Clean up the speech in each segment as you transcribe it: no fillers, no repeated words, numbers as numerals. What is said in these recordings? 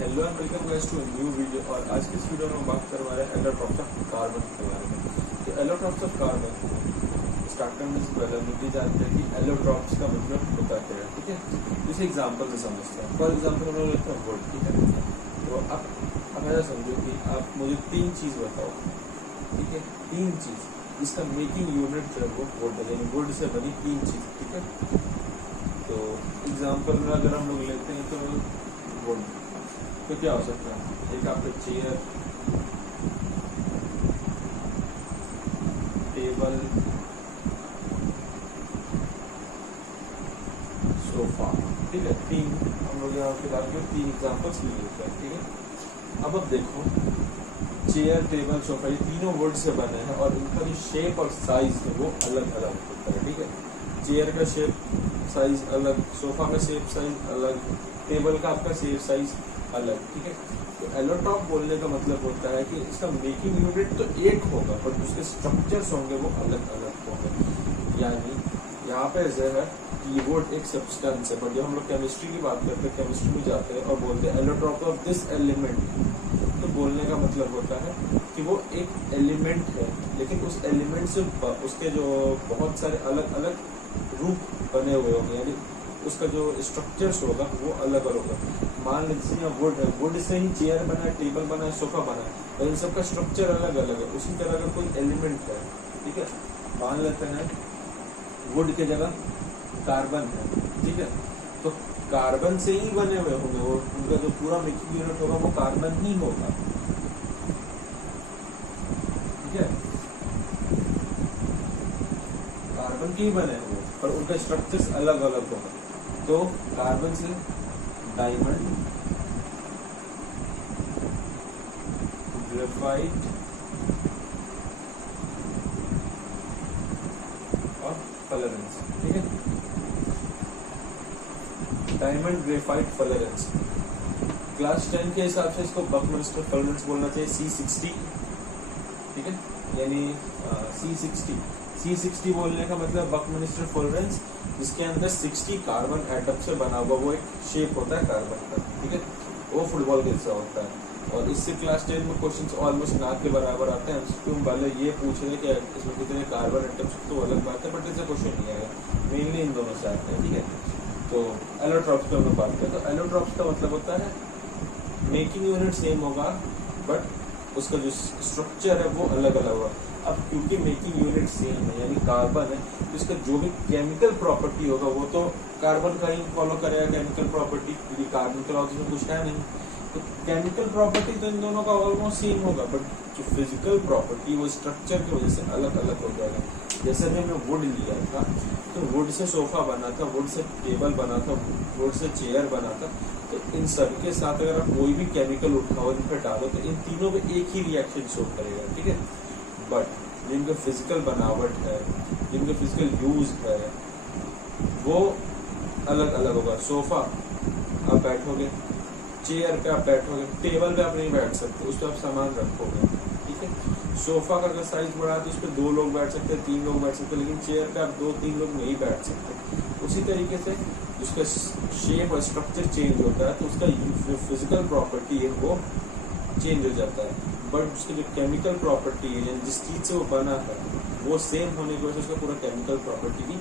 Hello and welcome guys to new video. और आज की इस वीडियो में हम बात करने वाले हैं एलोट्रॉप्स ऑफ कार्बन के बारे में। तो एलोट्रॉप्स ऑफ कार्बन स्टार्ट करने से पहले मुझे जानते हैं कि एलोट्रॉप्स का मतलब होता क्या है। ठीक है, इसे एग्जांपल से समझते हैं। फॉर एग्जांपल हम लोग लेते हैं वुड। ठीक है, तो अब ऐसा समझो कि आप मुझे तीन चीज बताओ। ठीक है, तीन चीज जिसका मेकिंग यूनिट जो है वो वुड है, यानी वुड से बनी तीन चीज। ठीक है, तो एग्जांपल में अगर हम लोग लेते हैं तो वुड तो क्या हो सकता है, एक आपका चेयर, टेबल, सोफा। ठीक है, तीन हम लोग यहाँ फिलहाल के तीन एग्जांपल्स ले लेते हैं। ठीक है, अब देखो चेयर, टेबल, सोफा ये तीनों वुड से बने हैं और इनका जो शेप और साइज है वो अलग अलग होता है। ठीक है, चेयर का शेप साइज अलग, सोफा का शेप साइज अलग, टेबल का आपका शेप साइज अलग। ठीक है, तो एलोट्रॉप बोलने का मतलब होता है कि इसका मेकिंग यूनिट तो एक होगा पर उसके स्ट्रक्चर्स होंगे वो अलग अलग होंगे। यानी यहाँ पे है कि वुड एक सब्सटेंस है, पर जब हम लोग केमिस्ट्री की बात करते हैं, केमिस्ट्री में जाते हैं और बोलते हैं एलोट्रॉप ऑफ दिस एलिमेंट, तो बोलने का मतलब होता है कि वो एक एलिमेंट है, लेकिन उस एलिमेंट से उसके जो बहुत सारे अलग अलग रूप बने हुए होंगे, यानी उसका जो स्ट्रक्चर्स होगा वो अलग अलग होगा। मान लीजिए यहाँ वुड है, वुड से ही चेयर बना है, टेबल बना है, सोफा बना है, और इन सबका स्ट्रक्चर अलग अलग है। उसी तरह अगर कोई एलिमेंट है, ठीक है, मान लेते हैं वुड के जगह कार्बन है। ठीक है, तो कार्बन से ही बने हुए होंगे वो, उनका जो पूरा मेकिंग यूनिट होगा वो कार्बन ही होगा। ठीक है, कार्बन के ही बने हुए पर उनका स्ट्रक्चर्स अलग अलग होगा। तो कार्बन से डायमंड, ग्रेफाइट और फ्लोरेंस। ठीक है, डायमंड, ग्रेफाइट, फ्लोरेंस। क्लास 10 के हिसाब से इसको बकमिंस्टर फ्लोरेंस बोलना चाहिए, C60। ठीक है, यानी C60 बोलने का मतलब बकमिंस्टर फ्लोरेंस, जिसके अंदर 60 कार्बन एटम से बना हुआ वो एक शेप होता है कार्बन का। ठीक है, वो फुटबॉल के जैसा होता है। और इससे क्लास 10 में क्वेश्चंस ऑलमोस्ट ना के बराबर आते हैं। तुम पहले ये पूछ रहे कि इसमें कितने कार्बन एटम्स, तो अलग बात है, बट इससे क्वेश्चन नहीं आएगा, मेनली इन दोनों से आते हैं। ठीक है, तो एलोट्रॉप्स पे हम लोग बात करें तो एलोट्रॉप्स का मतलब होता है मेकिंग यूनिट सेम होगा बट उसका जो स्ट्रक्चर है वो अलग अलग होगा। अब क्योंकि मेकिंग यूनिट सेम है यानी कार्बन है, तो इसका जो भी केमिकल प्रॉपर्टी होगा वो तो कार्बन का ही फॉलो करेगा केमिकल प्रॉपर्टी, क्योंकि कार्बन के अलावा कुछ है नहीं। तो केमिकल प्रॉपर्टी तो इन दोनों का ऑलमोस्ट सेम होगा, बट जो फिजिकल प्रॉपर्टी वो स्ट्रक्चर की वजह से अलग अलग हो जाएगा। जैसे भी हमने वुड लिया था तो वुड से सोफा बना था, वुड से टेबल बना था, वुड से चेयर बना था। तो इन सब के साथ अगर आप कोई भी केमिकल उठाओ इन पर डालो तो इन तीनों में एक ही रिएक्शन शो करेगा। ठीक है, बट जिनका फिजिकल बनावट है, जिनका फिजिकल यूज है वो अलग अलग होगा। सोफा आप बैठोगे, चेयर पे आप बैठोगे, टेबल पे आप नहीं बैठ सकते, उस पर आप सामान रखोगे। ठीक है, सोफा का अगर साइज बड़ा है तो उस पर 2 लोग बैठ सकते हैं, 3 लोग बैठ सकते हैं, लेकिन चेयर पे आप 2-3 लोग नहीं बैठ सकते। उसी तरीके से उसका शेप और स्ट्रक्चर चेंज होता है तो उसका जो फिजिकल प्रॉपर्टी है वो चेंज हो जाता है, बट उसकी जो केमिकल प्रॉपर्टी है यानी जिस चीज से वो बना है वो सेम होने की वजह से उसका पूरा केमिकल प्रॉपर्टी भी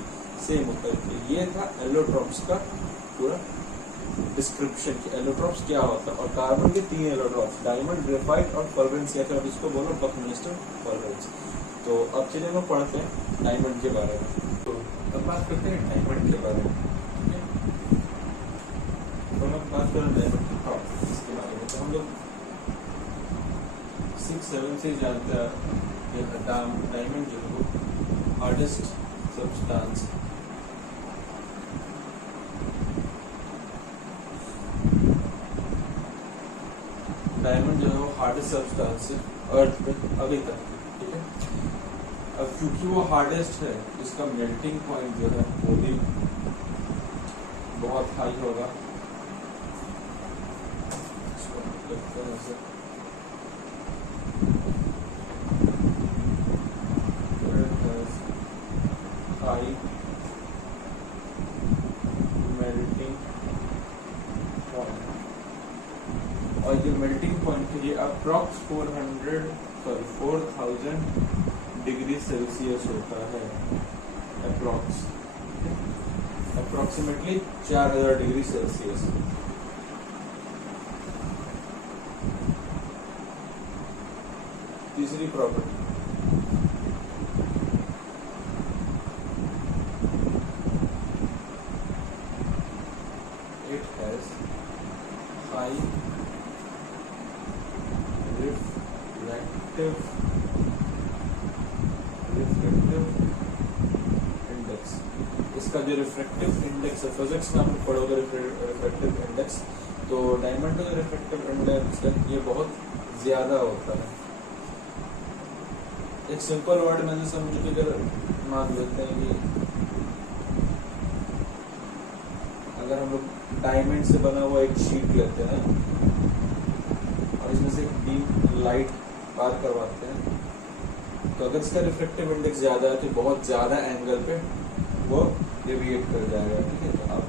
सेम होता है। तो ये था एलोट्रॉप्स का पूरा डिस्क्रिप्शन कि एलोट्रॉप्स क्या होता है। और कार्बन के 3 एलोट्रॉप्स, डायमंड, ग्रेफाइट और फ्लोरेंस, या फिर अब इसको बोलो बकमिंस्टर फ्लोरेंस। तो अब चलिए हम पढ़ते हैं डायमंड के बारे में। तो अब बात करते हैं डायमंड के बारे में। ठीक है, तो हम बात करें डायमंड के प्रॉपर्टीज के बारे में। तो हम लोग 6-7 से जानते हैं कि डायमंड जो है वो हार्डेस्ट सब्सटेंस, डायमंड जो है वो हार्डेस्ट सब्सटेंस है अर्थ पे अभी तक। ठीक है, अब क्योंकि वो हार्डेस्ट है इसका मेल्टिंग पॉइंट जो है वो भी बहुत हाई होगा। हाई मेल्टिंग पॉइंट जो मेल्टिंग पॉइंट है ये अप्रॉक्स 4000 डिग्री सेल्सियस होता है, अप्रोक्सीमेटली 4000 डिग्री सेल्सियस। तीसरी property, it has high refractive index. इसका जो रिफ्रैक्टिव इंडेक्स है, फिजिक्स में आपने पढ़ोगे रिफ्रैक्टिव इंडेक्स, तो डायमंड का जो रिफ्रैक्टिव इंडेक्स है ये बहुत ज्यादा होता है। एक सिंपल वर्ड में जैसे समझो कि अगर मान लेते हैं कि अगर हम लोग डायमंड से बना हुआ एक शीट लेते हैं और इसमें से एक बीम लाइट पार करवाते हैं, तो अगर इसका रिफ्रैक्टिव इंडेक्स ज्यादा है तो बहुत ज्यादा एंगल पे वो डेविएट कर जाएगा, ठीक है। तो आप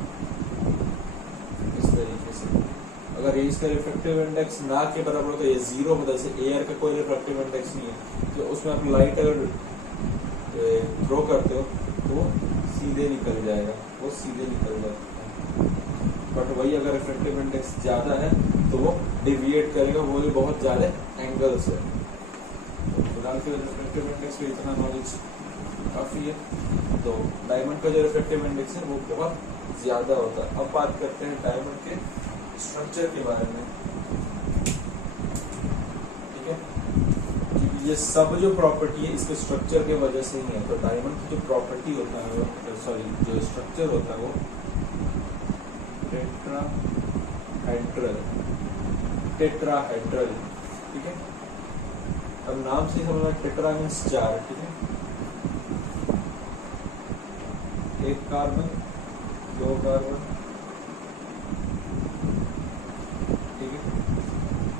इस तरीके से अगर ये इसका रिफ्रैक्टिव इंडेक्स ना के बराबर होता है, ये जीरो होता है, जैसे एयर का कोई रिफ्रैक्टिव इंडेक्स नहीं है, तो उसमें आप लाइट अगर थ्रो करते हो तो वो सीधे निकल जाएगा, वो सीधे निकल जाता है। बट वही अगर रिफ्रैक्टिव इंडेक्स ज्यादा है तो वो डेविएट करेगा, वो भी बहुत ज्यादा एंगल से। फिलहाल के रिफ्रैक्टिव इंडेक्स पे इतना नॉलेज काफी है। तो डायमंड का जो रिफ्रैक्टिव इंडेक्स है वो बहुत ज्यादा होता है। अब बात करते हैं डायमंड के स्ट्रक्चर के बारे में, ठीक है, क्योंकि ये सब जो प्रॉपर्टी है इसके स्ट्रक्चर के वजह से ही है। तो डायमंड की जो प्रॉपर्टी होता है वो जो स्ट्रक्चर होता है वो टेट्राहेड्रल, ठीक है। अब नाम से समझना, टेट्रा मीन्स 4, ठीक है, एक कार्बन, दो कार्बन, ठीक है।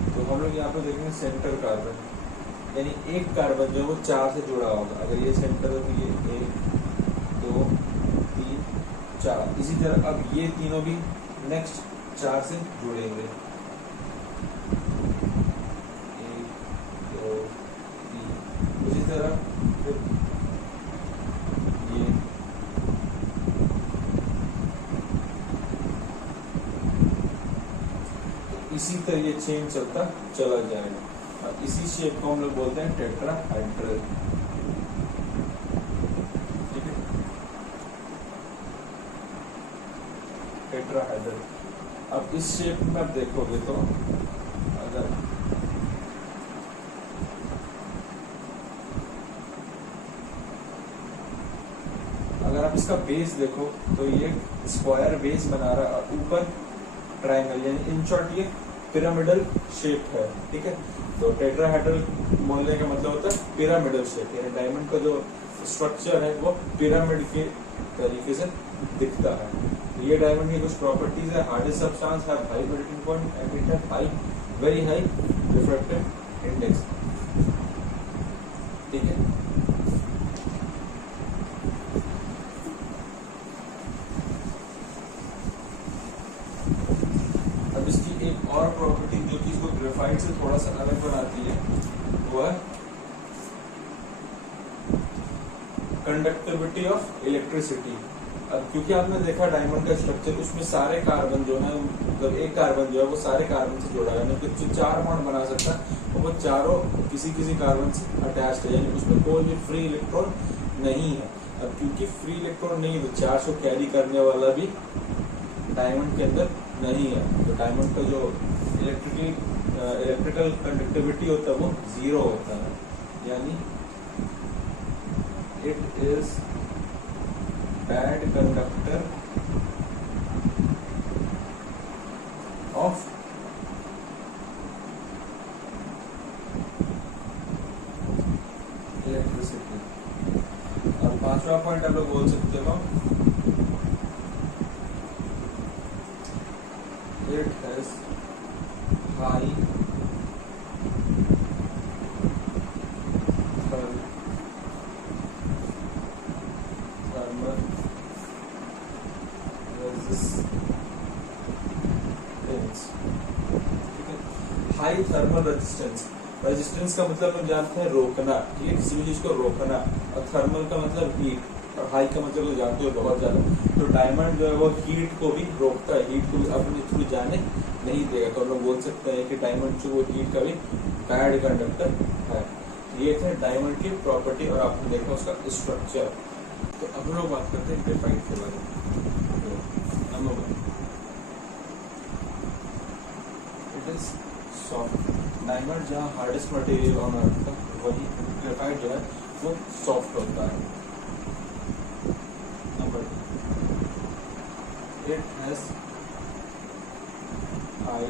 तो हम लोग यहाँ पे देखेंगे सेंटर कार्बन, यानी एक कार्बन जो है वो 4 से जुड़ा होगा। अगर ये सेंटर है तो ये 1 2 3 4, इसी तरह अब ये तीनों भी नेक्स्ट 4 से जुड़ेंगे, 1 2 3, उसी तरह फिर ये इसी तरह ये चेन चलता चला जाएगा। और इसी शेप को हम लोग बोलते हैं टेट्राहेड्रल, ठीक है, टेट्राहेड्रल। अब इस शेप में आप देखोगे तो अगर आप इसका बेस देखो तो ये स्क्वायर बेस बना रहा है और ऊपर ट्रायंगल, यानी इन शॉर्ट ये पिरामिडल शेप है, ठीक है। तो टेट्राहेड्रल बोलने का मतलब होता है पिरामिडल शेप, यानी डायमंड का जो स्ट्रक्चर है वो पिरामिड के तरीके से दिखता है। तो ये डायमंड की कुछ प्रॉपर्टीज है, हार्डेस्ट सब्सटेंस है, high melting point and it have very high refractive index, ठीक है। अब इसकी एक और प्रॉपर्टी जो कि इसको ग्रेफाइट से थोड़ा सा अलग बनाती है वो है कंडक्टिविटी ऑफ इलेक्ट्रिसिटी। अब क्योंकि आपने देखा डायमंड का स्ट्रक्चर, उसमें सारे कार्बन जो है, मतलब एक कार्बन जो है वो सारे कार्बन से जुड़ा है, मतलब जो 4 बॉन्ड बना सकता है वो चारों किसी किसी कार्बन से अटैच्ड है, यानी उसमें कोई भी फ्री इलेक्ट्रॉन नहीं है। अब क्योंकि फ्री इलेक्ट्रॉन नहीं है तो चार्ज को कैरी करने वाला भी डायमंड के अंदर नहीं है। तो डायमंड का जो इलेक्ट्रिकल कंडक्टिविटी होता है वो 0 होता है, यानी it is bad conductor of electricity. और 5वां पॉइंट आप लोग बोल सकते हो it has high thermal resistance, ठीक है। High thermal resistance. रेजिस्टेंस का मतलब हम जानते हैं रोकना, ठीक है, किसी भी चीज को रोकना, और थर्मल का मतलब हीट, और हाई का मतलब जानते हो बहुत ज्यादा। तो डायमंड जो है वो हीट को भी रोकता है, हीट को भी अपने थ्रू जाने नहीं देगा। तो हम लोग बोल सकते हैं कि डायमंड जो वो हीट का भी बैड कंडक्टर है। ये थे डायमंड की प्रॉपर्टी और आपने देखा उसका स्ट्रक्चर। तो अब हम लोग बात करते हैं ग्रेफाइट के बारे में। Number 1, it is soft. Diamond जहाँ हार्डेस्ट मटेरियल ऑन अर्थ का, वही ग्रेफाइट जो है वो सॉफ्ट होता है। Number 2, it has high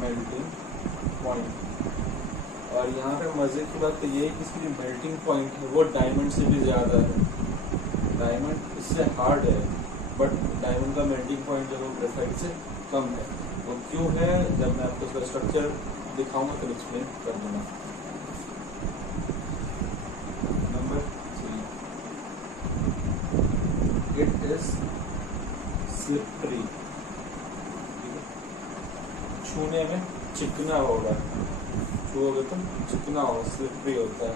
melting point. और यहाँ पे मजे की बात तो ये है कि इसकी जो मेल्टिंग पॉइंट है वो डायमंड से भी ज्यादा है। डायमंड इससे हार्ड है, बट डायमंड का मेल्टिंग पॉइंट जो है वो ग्रेफाइट से कम है। वो क्यों है, जब मैं आपको उसका स्ट्रक्चर दिखाऊंगा तो एक्सप्लेन कर दूंगा। Number 3, it is slippery. छूने में चिकना होगा, छूओगे तो चिकना होगा, स्लिपरी होता है।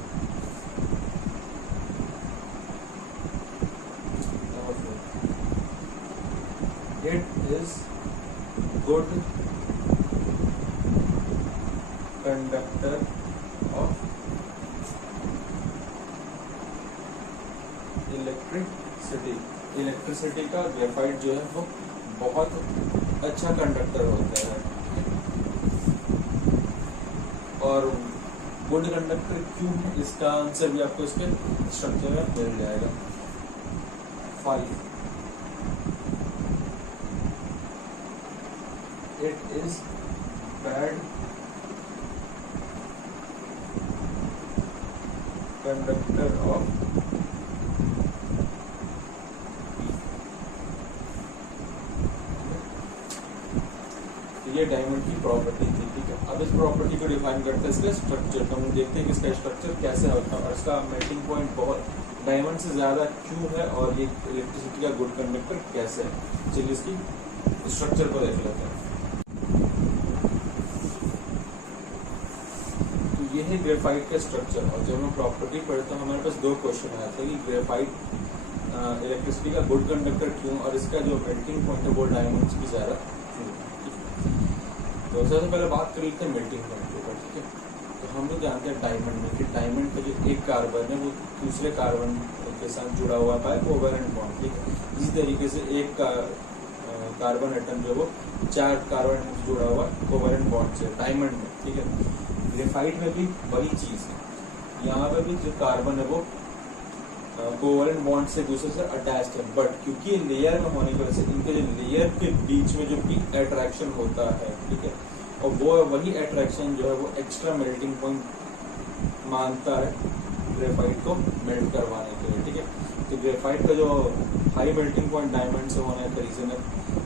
It is good conductor of electricity. Electricity का ग्रेफाइट जो है वो बहुत अच्छा कंडक्टर होता है। और गुड कंडक्टर क्यों है, इसका आंसर भी आपको इसके स्ट्रक्चर में मिल जाएगा। 5, it is bad conductor of ये डायमंड की प्रॉपर्टी थी, ठीक है। अब इस प्रॉपर्टी को डिफाइन करते हैं इसका स्ट्रक्चर। तो हम देखते हैं कि इसका स्ट्रक्चर कैसे होता है और इसका मेल्टिंग पॉइंट बहुत डायमंड से ज्यादा क्यों है, और ये इलेक्ट्रिसिटी का गुड कंडक्टर कैसे है। चलिए इसकी स्ट्रक्चर को देख लेते हैं। तो ये है ग्रेफाइट का स्ट्रक्चर। और जब हम प्रॉपर्टी पढ़ते हैं हमारे पास 2 क्वेश्चन आए थे कि ग्रेफाइट इलेक्ट्रिसिटी का गुड कंडक्टर क्यों, और इसका जो मेल्टिंग पॉइंट है वो डायमंड की ज्यादा क्यों। तो सबसे पहले बात कर लेते हैं मेल्टिंग पॉइंट के ऊपर, ठीक है। तो हम लोग जानते हैं डायमंड में कि डायमंड का जो एक कार्बन है वो दूसरे कार्बन के साथ जुड़ा हुआ है कोवेलेंट बॉन्ड, ठीक है। इसी तरीके से एक कार्बन एटम जो वो 4 कार्बन से जुड़ा हुआ कोवेलेंट बॉन्ड से डायमंड में, ठीक है। ग्रेफाइट में भी वही चीज है, यहाँ पे भी जो कार्बन है वो कोवेलेंट बॉन्ड से दूसरे से अटैच्ड है, बट क्योंकि लेयर में होने की वजह से इनके जो लेयर के बीच में जो भी अट्रैक्शन होता है, ठीक है, और वो वही अट्रैक्शन जो है वो एक्स्ट्रा मेल्टिंग पॉइंट मांगता है ग्रेफाइट को मेल्ट करवाने के लिए, ठीक है। तो ग्रेफाइट का जो हाई मेल्टिंग पॉइंट डायमंड से होने का रीजन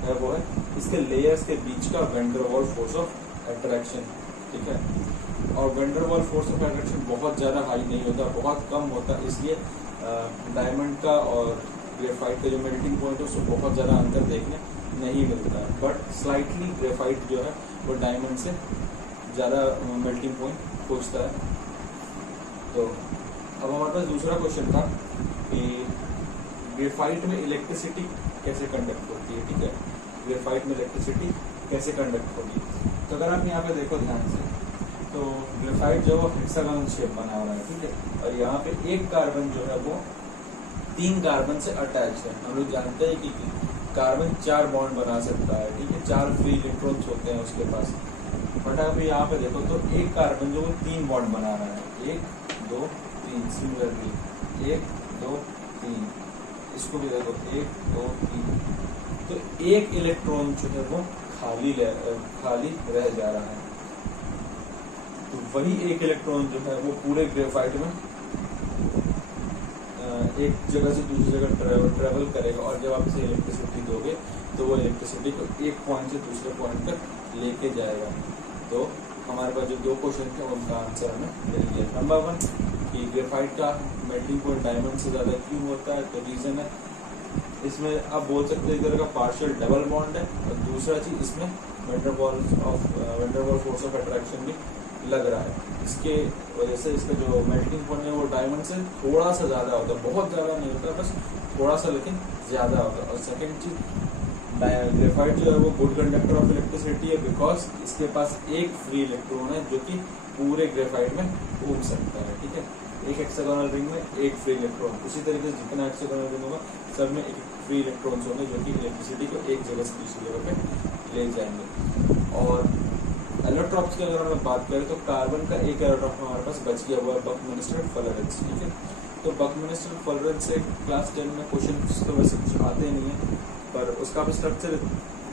है वो है इसके लेयर्स के बीच का van der Waals force of attraction, ठीक है। और van der Waals force of attraction बहुत ज्यादा हाई नहीं होता, बहुत कम होता, इसलिए डायमंड का और ग्रेफाइट का जो मेल्टिंग पॉइंट है उसको बहुत ज़्यादा अंतर देखने नहीं मिलता है, बट स्लाइटली ग्रेफाइट जो है वो डायमंड से ज़्यादा मेल्टिंग पॉइंट खोजता है। तो अब हमारे पास दूसरा क्वेश्चन था कि ग्रेफाइट में इलेक्ट्रिसिटी कैसे कंडक्ट होती है, ठीक है। ग्रेफाइट में इलेक्ट्रिसिटी कैसे कंडक्ट होगी, तो अगर आप यहाँ पे देखो ध्यान से, तो ग्रेफाइट जो है हेक्सागोनल शेप बना हुआ है, ठीक है। और यहाँ पे एक कार्बन जो है वो 3 कार्बन से अटैच है। हम लोग जानते हैं कि कार्बन 4 बॉन्ड बना सकता है, ठीक है, 4 फ्री इलेक्ट्रॉन्स होते हैं उसके पास। बट अब यहाँ पे देखो तो एक कार्बन जो वो 3 बॉन्ड बना रहा है, 1 2 3 सिमिलरली 1 2 3, इसको भी देखो 1 2 3, तो एक इलेक्ट्रॉन जो है वो खाली रह जा रहा है। तो वही एक इलेक्ट्रॉन जो है वो पूरे ग्रेफाइट में एक जगह से दूसरी जगह ट्रेवल करेगा, और जब आप इसे इलेक्ट्रिसिटी दोगे तो वो इलेक्ट्रिसिटी को एक पॉइंट से दूसरे पॉइंट तक लेके जाएगा। तो हमारे पास जो 2 क्वेश्चन थे उनका आंसर हमें मिल गया। नंबर 1 कि ग्रेफाइट का मेल्टिंग पॉइंट डायमंड से ज़्यादा क्यों होता है, तो रीज़न है इसमें आप बोल सकते हैं इधर का पार्शियल डबल बॉन्ड है, और दूसरा चीज़ इसमें वेंडरवॉल फोर्स ऑफ अट्रैक्शन भी लग रहा है। इसके वजह से इसका जो मेल्टिंग पॉइंट है वो डायमंड से थोड़ा सा ज्यादा होता है, बहुत ज्यादा नहीं होता, बस थोड़ा सा लेकिन ज्यादा होता है। और सेकेंड चीज, ग्रेफाइट जो है वो गुड कंडक्टर ऑफ इलेक्ट्रिसिटी है, बिकॉज इसके पास एक फ्री इलेक्ट्रॉन है जो कि पूरे ग्रेफाइट में घूम सकता है। ठीक है, एक हेक्सागोनल रिंग में एक फ्री इलेक्ट्रॉन, उसी तरीके से जितना हेक्सागोनल रिंग होगा सब में एक फ्री इलेक्ट्रॉन्स होंगे जो कि इलेक्ट्रिसिटी को एक जगह से दूसरी जगह पे ले जाएंगे। और एलोट्रॉप्स की अगर हम बात करें तो कार्बन का एक एलोट्रॉप हमारे पास बच गया हुआ है, बकमिनिस्टर फुलरेंस। ठीक है, तो बकमिनिस्टर फुलरेंस से क्लास 10 में क्वेश्चन तो वैसे कुछ आते नहीं है, पर उसका भी स्ट्रक्चर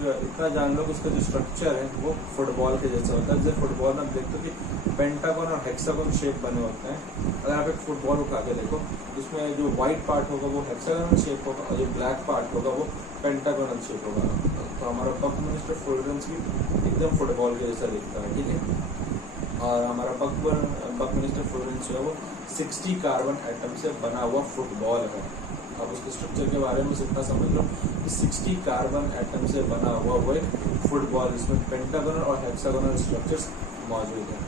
इतना जान लो कि उसका जो स्ट्रक्चर है वो फुटबॉल के जैसा होता है। जैसे फुटबॉल में आप देखते हो कि पेंटागन और हेक्सागन शेप बने होते हैं। अगर आप एक फुटबॉल उठा के देखो, उसमें जो व्हाइट पार्ट होगा वो हेक्सागोनल शेप होगा और जो ब्लैक पार्ट होगा वो पेंटागोनल शेप होगा। तो हमारा बकमिनिस्टर फुलरेंस भी एकदम फुटबॉल के जैसा दिखता है। ठीक है, और हमारा बकमिनिस्टर फुलरेंस जो है वो 60 कार्बन एटम से बना हुआ फुटबॉल है। अब उसके स्ट्रक्चर के बारे में इतना समझ लो कि 60 कार्बन एटम से बना हुआ वो एक फुटबॉल, इसमें पेंटागोनल और हेक्सागोनल स्ट्रक्चर्स मौजूद हैं।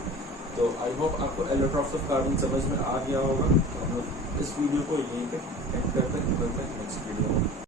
तो आई होप आपको एलोट्रॉप्स ऑफ कार्बन समझ में आ गया होगा। तो हम लोग इस वीडियो को यहीं पे एंड करते हैं, नेक्स्ट वीडियो में।